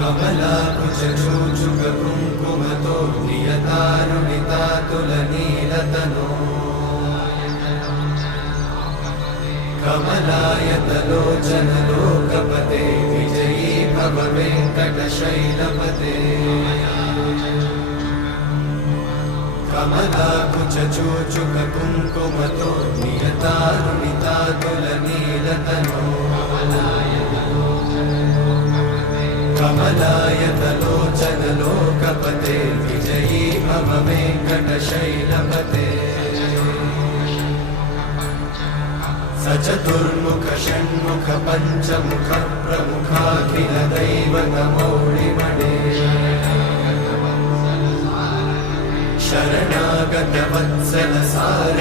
कमलाकुचूचुककुङ्कुमतो नियतारुणितातुलनीलतनो कमलायतलोचनलोकपते विजयी भव वेङ्कटशैलपते कमलाकुचूचुककुङ्कुमतो नियतारुणितातुलनीलतनो कमलायतलोचनलोकपते विजयी भव वेङ्कटशैलपते सचतुर्मुख षण्मुख पञ्चमुख प्रमुखाखिलदैवतमौलिमणे शरणागतवत्सल सार